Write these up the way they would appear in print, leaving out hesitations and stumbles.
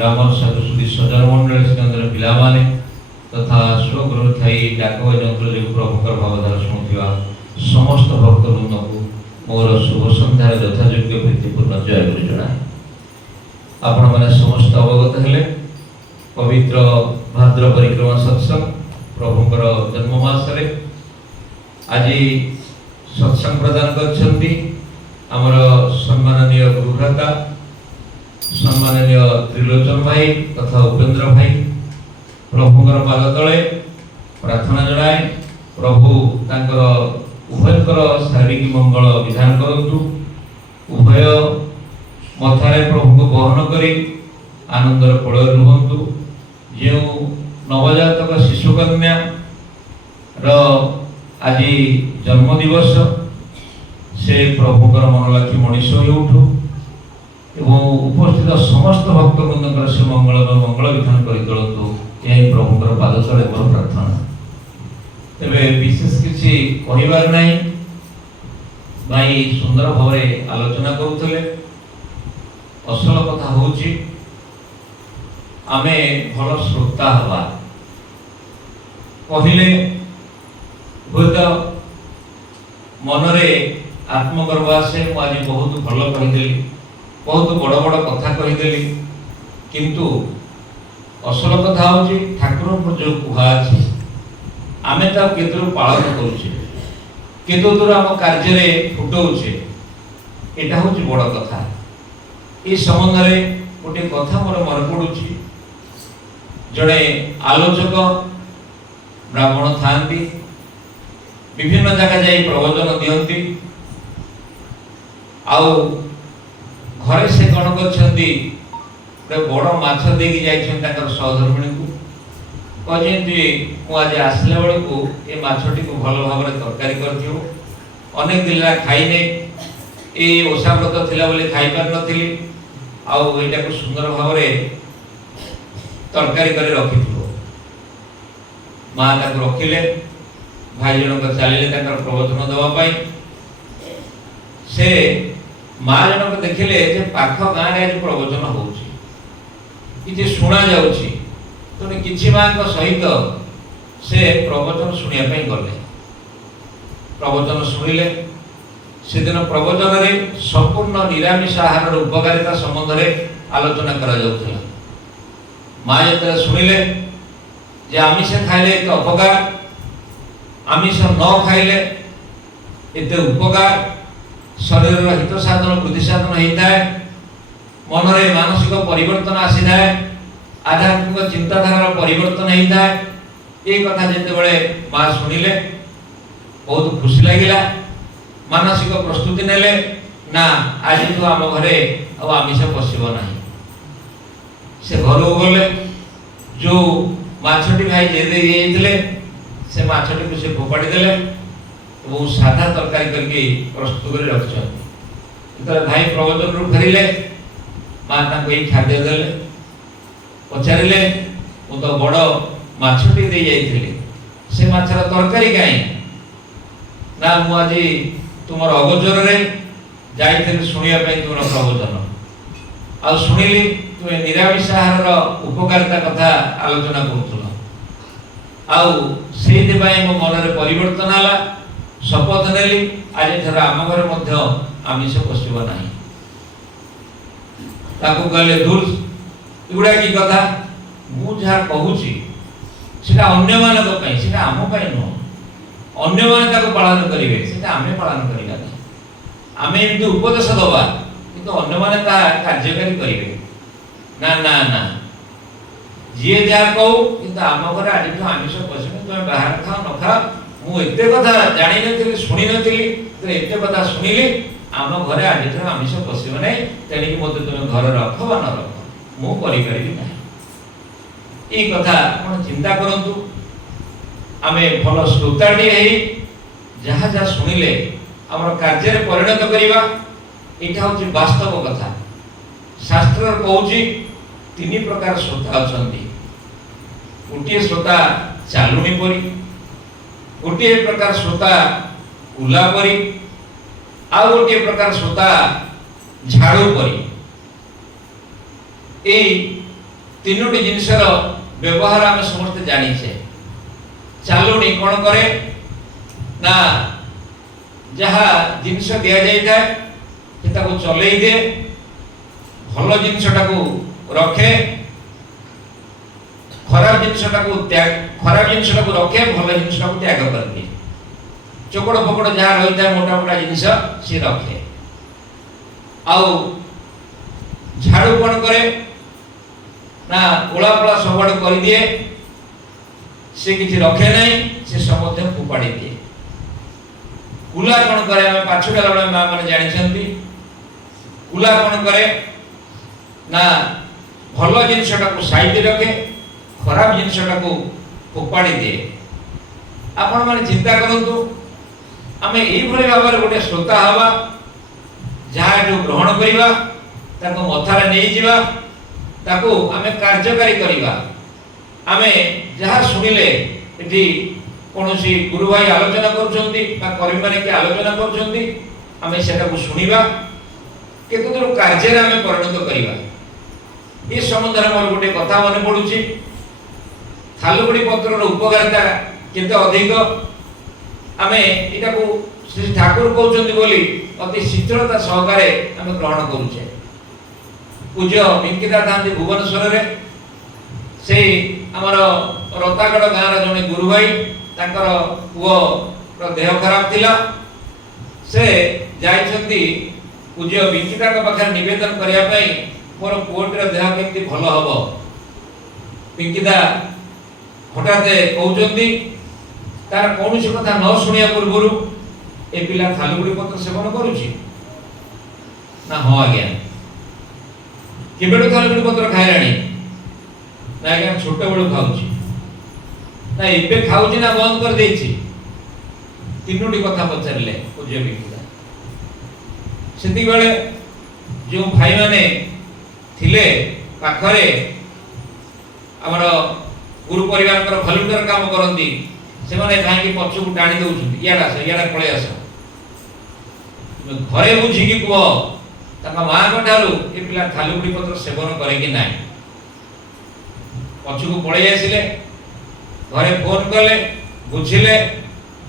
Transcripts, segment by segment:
Grammar साधुसुदी सजन मंडल सिकंदर पिलामाने तथा स्वगृह Thai डाक यंत्र जो प्रभुकर भावधारा शुणुवा समस्त भक्तवृंद को मोर शुभ सन्धार यथायोग्य प्रीतिपूर्ण जय गुरु जनाए। आपण मैंने समस्त अवगत हेले पवित्र भाद्र परिक्रमा सत्संग प्रभुकर जन्ममास आज सत्संग प्रदान करछंती आमर सम्माननीय गुरुभ्राता सम्माननीय त्रिलोचन भाई तथा उपेंद्र भाई प्रभुकर पाद तले प्रार्थना जनाए प्रभु तांकर उभयकर शारीरिक मंगल विधान करंतु उभय मथारे प्रभु को बहन करी आनंदर कोल रुहंतु जो नवजातक शिशुकन्या रो आज जन्म दिवस से प्रभुकर मनलाखी मनीष हो उठू एवं उपस्थित समस्त भक्तवृंद से मंगल मंगल विधान कर चलतु यही प्रभुकर पाद तले मोर प्रार्थना। तेरे विशेष किसी कहबार नहीं भाई सुंदर भाव आलोचना करुले असल कथा हूँ आमे भल श्रोता हवा कहले हूँ मनरे आत्मगर्व आसे आज बहुत भल कहीदेली बहुत बड़ बड़ कथा कहीदेली किंतु असल कथा हूँ ठाकुर जो कहुच्छे आमे केत पालन करुचे केत दूर आम कार्य फुटाऊे यहाँ हूँ बड़ कथा। ये संबंध में गोटे कथा मोर मन पड़ुची जड़े आलोचक ब्राह्मण था विभिन्न जगह जाई प्रवचन दियंती आउ घरे से कौन कर बड़ माछ देकी जाकर सहधर्मिणी को कहते आज आसला बेलू ये माछटी को भल भाव तरकारी कर अनेक दिन खाईने ये ओषा व्रत थिला बोले खाई पार नथिली आउ एटा को सुंदर भाव तरकारी कर रखि माँ ताको रखिले भाई जनक चलिए प्रवचन देवाई से माँ जनक देखिले पाख गाँव में आज प्रवचन हो शुणा जाऊँगी तेणु किसी माँ सहित से प्रवचन शुणापी गले प्रवचन शुणिले से दिन प्रवचन में संपूर्ण निरामिष आहार उपकारिता संबंध में आलोचना करा माँ जो शुणिले जे आमिष खाइले एक अपकार आमिष न खाइले एत उपकार शरीर हित साधन वृद्धि साधन होता है मन रे मानसिक परिवर्तन आसी थाए आध्यात्मिक चिंताधारा परिवर्तन होता है। ये कथा जिते माँ शुणिले बहुत खुशी लगिला मानसिक प्रस्तुति नेले ना आज तो आम घरे आमिष पशिब ना से घर को गले जो माछटी भाई जे से माछटी को से फोपाड़ी देले वो साधा तरकारी करके प्रस्तुत कर रखते भाई प्रवचन रू फेरिले माँ यही खाद्य देले पचारे वो तो बड़ माछटी दे जाइए से माछर तरकारी कहीं ना मुझे तुम अगोचर जाइए शुणापी तुम प्रवचन आ शुणिली तुम निरामिष आहार उपकारिता कथा आलोचना करुल मो मन में परिवर्तन आला शपथ नेली आज थर आम घर आमिष पशिब ना कहले दूर एगुड़ा की कथा मुझा कहूँ अन्य मानी आम नुह अन्य मैंने पालन करेंगे आम पालन करवा आम एमती उपदेश दबा कि अन्य मैंने कार्यकारी करेंगे ना ना ना जी जहाँ कहू कि आम घर आज आमिष पशु तुम बाहर खाओ न खाओ मुझे कथा जानी नी शुणी नी एत कथा शुणिली आम घर आज आमिष पशिब ना तेणिक मत तुम घर रख बा न रख मुझे ना ये कथा आप चिंता करूँ आम भल श्रोताटी जहाँ जहाँ शुणिले आम कार्य परिणत करवा यहाँ हूँ वास्तव कथा। शास्त्र कहूँ तीन प्रकार श्रोता अच्छा गोटे श्रोता चालुणी परी गोटे प्रकार श्रोता उला परी आ गोटे प्रकार श्रोता झाड़ू परी तीनोटी जिनसर व्यवहार आम समस्ते जानीचे। चालुणी कौन करे ना जहा जिनस दि जाए चलई दे, भल जिनसटा को रखे, खराब जिनसटा को रखे, भल जिनसटा को त्याग कर दिए। चोकड़ पकड़ जहाँ रही है मोटा मोटा जिनस सी रखे। आउ झाड़ू कौन करे ना ओला पड़ा सबड़ कर दिए, से किसी रखे नहीं, से सब फोपाड़ी दिए। कुला कौन करे आम पाछुटा लड़ा माँ मैंने जानी। कुला कौन करे ना भल जिनसटा को साइड रखे, खराब जिनसटा को फोपाड़ी दिए। आपण मैंने चिंता करंतु आम यही भाव में गोटे श्रोता हवा, जहाँ ग्रहण करवा, मथार नहीं जावा, ताको आमे कार्यकारी करिवा। आमे जहाँ शुणिले एठी कोनोसी गुरु भाई आलोचना करुछंती बा कर्मी माने के आलोचना करुछंती, आमे सेटा को शुनिबा, केतुदूर कार्य आमे परिणत करिवा। ए संबंध में मोर गोटे कथा मन पडुची। थालुकुड़ी पत्रर उपकारिता केते अधिक आमे एटा को श्री ठाकुर कहउछंती बोली अति शीघ्रता सहकारे आमे ग्रहण करूछे। पूज्य बिंकिदा थांती भुवनेश्वर रे, से आमर रतागढ़ गाँव जड़े गुरु भाई, तांकर पुओ देह खराब थिला, से जाइछंती पूज्य बिंकिदा के पाखे निवेदन करिया पई मोर पुओटर देह केमती भल हबो। बिंकिदा हठात कहउछंती तार कौन कथा न शुणिया पूर्व ए पिला थालुकुड़ी पत्र सेवन करुची ना? हाँ आज्ञा। केबेठु थालुकुड़ी पत्र खाइलाणी ना? आज्ञा छोट बेलू खाऊची ना, एबे खाऊची ना बंद कर देछि? तीनोटी कथा पचारिले पूज्य बिंकिदा। सेति बेले जो भाई माने थिले पाखरे हमर गुरु परिवार कर भलुंडर काम करंती, से माने कहीं पक्ष को टाणी दउछुंती, याडा से याडा पळे आस घरे बुझी कि कुह ताका मां को ठारू ए पिला थालुकुड़ी पत्र सेवन करे कि नाही। पक्ष को पळे आसिले, घरे फोन कले, बुझिले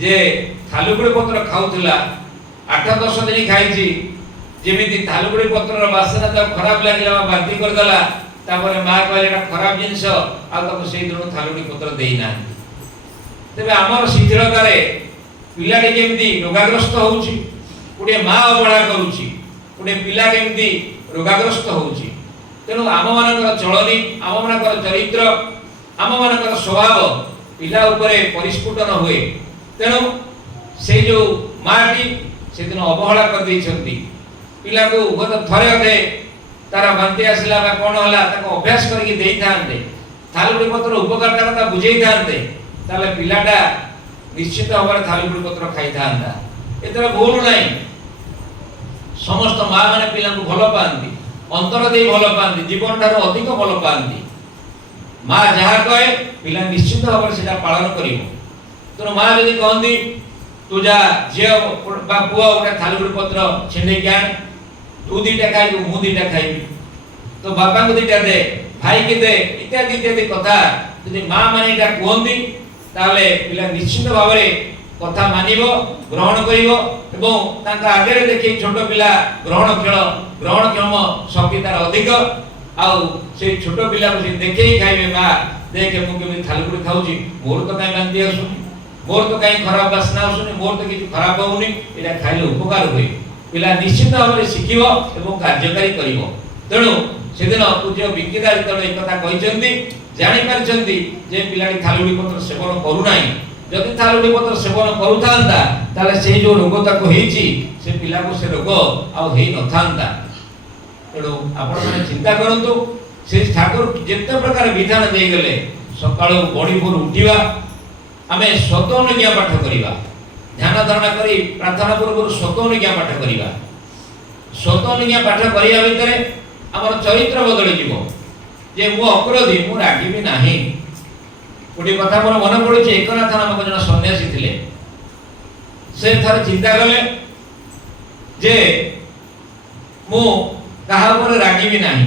जे थालुकुड़ी पत्र खाउथला 8-10 दिन खाइची, जेमिति थालुकुड़ी पत्रर बासना त खराब लागिला, बांती कर दला। तापर मां कहले एटा खराब जिंस, आ ताको सेई दिन थालुकुड़ी पत्र देई ना। तेबे आमर शिथिलतारे पिलाटी केमती रोगाग्रस्त होउची, गोटे मां अवहेला करूची, गोटे पिला केमती रोगाग्रस्त होउची। तेणु आम मानकर चलनी, आम मानकर चरित्र, आम मानकर स्वभाव पिला उपरे परिस्फुटन हुए। तेणु से जो माटी से दिन अवहेला कर दैछंती, पिला को गत थरे अधे तारा बांती आसिला बा कोन होला ताको अभ्यास करके देई थांते, थालुकुड़ी पत्र उपकारिता कथा बुझेई थांते, ताले पिलाटा निश्चित भाव थालुकुड़ी पत्र खाई थांता। एतर भूल नहीं। समस्त मां माने पिला को भल पांती, अंतर दे भल पांती, जीवन ठारो अधिक भल पांती। मां जहा कहे पिला निश्चित भाव सेटा पालन करिवो। तो मां यदि कहंती तू जा जे बा पुआ गोटे थालुकुड़ी पत्र छिंडे के आन, तू दीटा खाइबू मु दीटा खाइबी, तो बापा को दीटा दे, भाई के दे, इत्यादि इत्यादि कथा यदि मां माने एटा कहंती, ताले पिला निश्चित भाव कथा मानिबो, ग्रहण करिवो एवं तांका आगे देखि छोट पिला ग्रहणक्षम शक्ति तार अधिक। आउ से छोट पिला को से देखे ही खाइबे, मां देख मु केमि थालुकुड़ी खाउची, मोर तो काई बांती आसुनी, मोर तो काई खराब बासना आसुनी, मोर तो किछ खराब होउनी, एटा खाइले उपकार होई। पिला निश्चित भाव शिखिबो एवं कार्यकारी करिवो। तेणु सेदिन पूज्य बिंकिदा जेतबेले ए कथा कहिसंती, जानि पारछंती जे पिलाटी थालुकुड़ी पत्र सेवन करू नाही। जदि थालुकुड़ी पत्र सेवन करूथांता ताले से जो रोग ताको हेची से पिला को से रोग आ हेई नथांता। तेणु आपण माने चिंता करंतु, से ठाकुर जेते प्रकार विधान देई गेले, सकाळो बडी भोर उठिबा, आमे स्वतःनुज्ञा पाठ करिबा, ध्यान धारणा करी प्रार्थना पूर्व स्वतःनुज्ञा पाठ करिबा। स्वतःनुज्ञा पाठ करिया भितरे हमर चरित्र बदली जीवो, जे मु अपराधी मु रागिबी नाही। गोटे कथा मोर मन पड़ुछि, एकनाथ नामक जन सन्यासी थिले, से थर चिंता कले जे मु कहा ऊपर रागिबी नाही।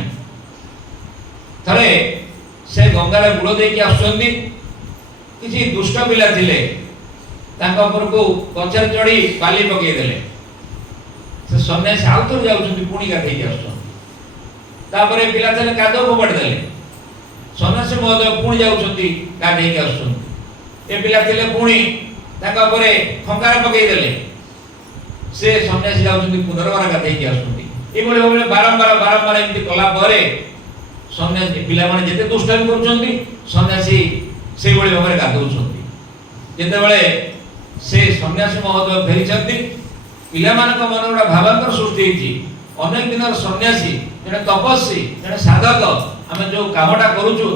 थरे से गंगारे बुड़ देकी आसुचंदी किसी दुष्ट पिला थिले तांका ऊपर को गचर चढ़ी पाली पकई देले से सन्यासी आउ थोर जाउछंती पुणी गाधेई आसुछन तापरे पिला थिले कादो फोपाड़ देले सन्यासी महोदय पुणी जाउछंती गाधेई आसुछंती ए पिला थिले पुणी तांका ऊपर खंगार पकई देले से सन्यासी जाउछंती पुनर्बार गाधेई आसुछंती ए भले भले बारंबार एमती कला परे सन्यासी पिला माने जेते दुष्टामी करूछंती सन्यासी से भले भाबरे गाधौछंती जेते बेले से सन्यासी महोदय फेरी पिला मान मन गोटे भावांतर सृष्टि होती अनेक दिन सन्यासी जड़े तपस्वी जड़े साधक आम जो कामटा करूचु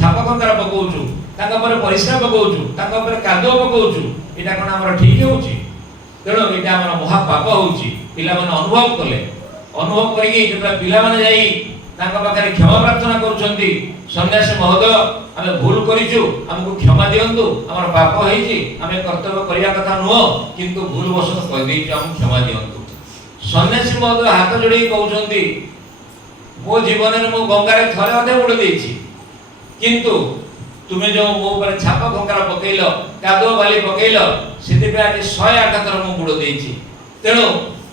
छाप कंकार पकाउचु परिश्रा पकाउचु कादुआ पकाउचु एटा कौन आम ठीक होउची तेणु ये महापाप होउची पिला माने अनुभव कले अनुभव करके जो पिला माने जाई तांका पाखरे क्षमा प्रार्थना करूछंती सन्यासी महोदय आमे भूल करिछु हमको क्षमा दियंतु हमर पाप होईची आमे कर्तव्य करिया कथा नुह किंतु भूल वशत कहि देइछु हम क्षमा दियंतु सन्यासी महोदय हाथ जोड़ी कहउछंती मो जीवन रे मो गंगारे थरे अधे बुड़ देइछि किंतु तुमे जो मो ऊपर छाप गंगार पकेइलो कादो बाली पकेइलो सेति पे आज 108 थर मो बुड़ देइछि तेणु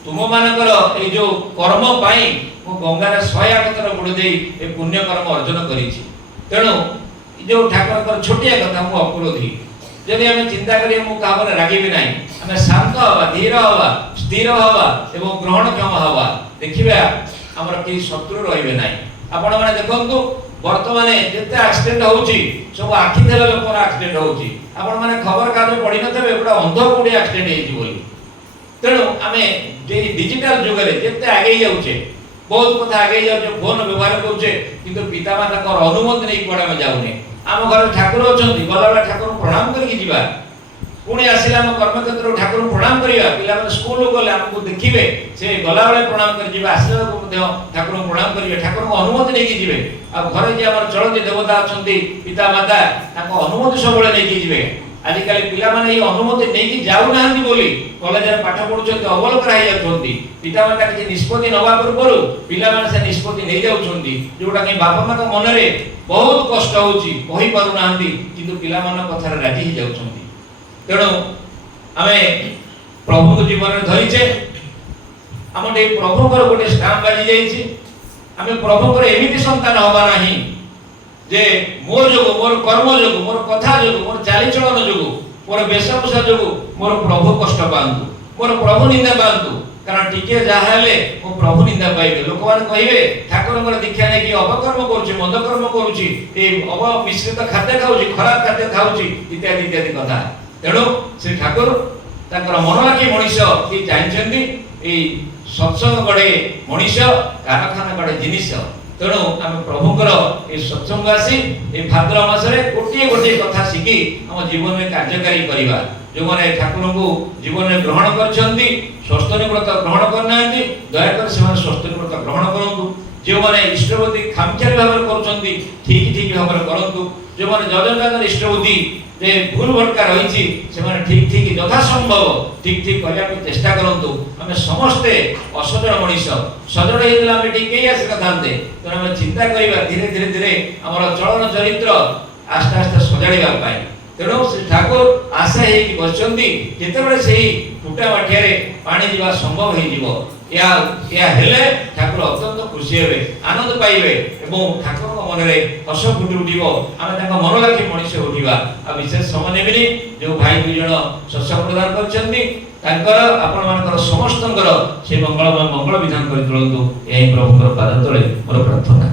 तुम मानकर ए जो कर्म पाई मो गंगार 108 थर बुड़ देई ए पुण्य कर्म अर्जन करिछि तेणु जो ठाकुर छोटिया कथा मु अपरोधी जदि आम चिंता करिए मु काबर रागिबि नाही आम शांत हवा धीर हवा स्थिर हवा एवं ग्रहणक्षम हवा देखिबा हमर के शत्रु रहिबे नाही आपण माने देखंतु वर्तमाने जेते एक्सीडेंट होउची सब आखि देला लोकर एक्सीडेंट होउची आपण माने खबर कागज पढि नथबे एटा अंध कोडी एक्सीडेंट हेची बोली तेणु आमे जे डिजिटल जुग रे जेते आगे जाउचे बहुत कथा आगे जाउचे फोन व्यवहार करूचे किंतु पिता माता को अनुमति नै कोडा में जाउने आम घर ठाकुर अछंती गलाबेला ठाकुर प्रणाम करके जीवा पुणी आसिला हम कर्मक्षेत्र ठाकुर प्रणाम करिया पिला माने स्कूल गले हमको देखिबे से गलाबेला प्रणाम कर जीवा आसिला को मध्य ठाकुर प्रणाम करिवे ठाकुर को अनुमति नै जीवे आ घरे जे हमर चलती देवता अछंती पिता माता ताको अनुमति सबले नै जीवे आजिकाली पिला माने अनुमति नहीं जाऊ नाहंती बोली कॉलेज रे पाठ पढुछंती अवल कराई जाउछंती पिता माता के निष्पत्ति नवा पूर्व पिला माने से निष्पत्ति नहीं जाउछंती जोटा के बापा माता मन रे बहुत कष्ट होउची कहि पारु नाहंती किंतु पिला मान कथा रे राजी ही जाउछंती तेणु आमे प्रभु को जीवन रे धरिचे हमटे प्रभु पर गोटे स्टाम्प बाजी जाईची आमे प्रभु पर एमिति संतान होबा नाही जे मोर जोगो मोर कर्म जोगो मोर कथा जोगो मोर चाली चलन जोगो मोर वेशभूषा जोगो मोर प्रभु कष्ट पांतु मोर प्रभु निंदा पांतु कारण टिके जाहाले मो प्रभु निंदा पाइबे लोक मान कहिबे ठाकुर मोर दीक्षा नै कि अपकर्म करूची मद कर्म करूची ए अव मिश्रित खाद्य खाऊची खराब खाद्य खाऊची इत्यादि इत्यादि कथा तेणु श्री ठाकुर ताकर मन लागी मनुष्य कि चाहछंती ए सत्संग गडे मनुष्य कारखाना गडे जिनिस तेणु आम प्रभुकर ए सत्संग आसी ए भाद्र मासरे गोटे गोटे कथा शिखी आम जीवन में कार्यकारी करवा जो मैंने ठाकुर को जीवन में ग्रहण करछंती षष्ठनी व्रत ग्रहण करना दयाकर से षष्ठनी व्रत ग्रहण करूँ जो मैंने इष्टबुद्धि खामख्याली भाव करुँच ठीक ठीक भाव करूँ जो मैंने जजन इष्टबुद्धि जे भूल भटका रही ठीक ठीक यथासंभव ठीक ठीक करने को चेष्टा करूँ आम समस्ते असजड़ मनीष सजड़ होता आम ठीक आसी नथांते तेणु आम चिंता करवा धीरे धीरे धीरे आम चलन चरित्र आस्ते आस्ते सजाड़ा तेणु श्री ठाकुर आशा होती जितेबाला से टूटा माठिया पानी जावा संभव हो ठाकुर अत्यंत खुशी हे आनंद पाइबे एवं ठाकुर मन में हस फुटी उठो आम मन लाखी मनीष उठा आ विशेष समय नेबिनी जो भाई दुई जन शस्य प्रदान कर समस्त से मंगल विधान कर तुलंतु यही प्रभु पाद तले मोर प्रार्थना।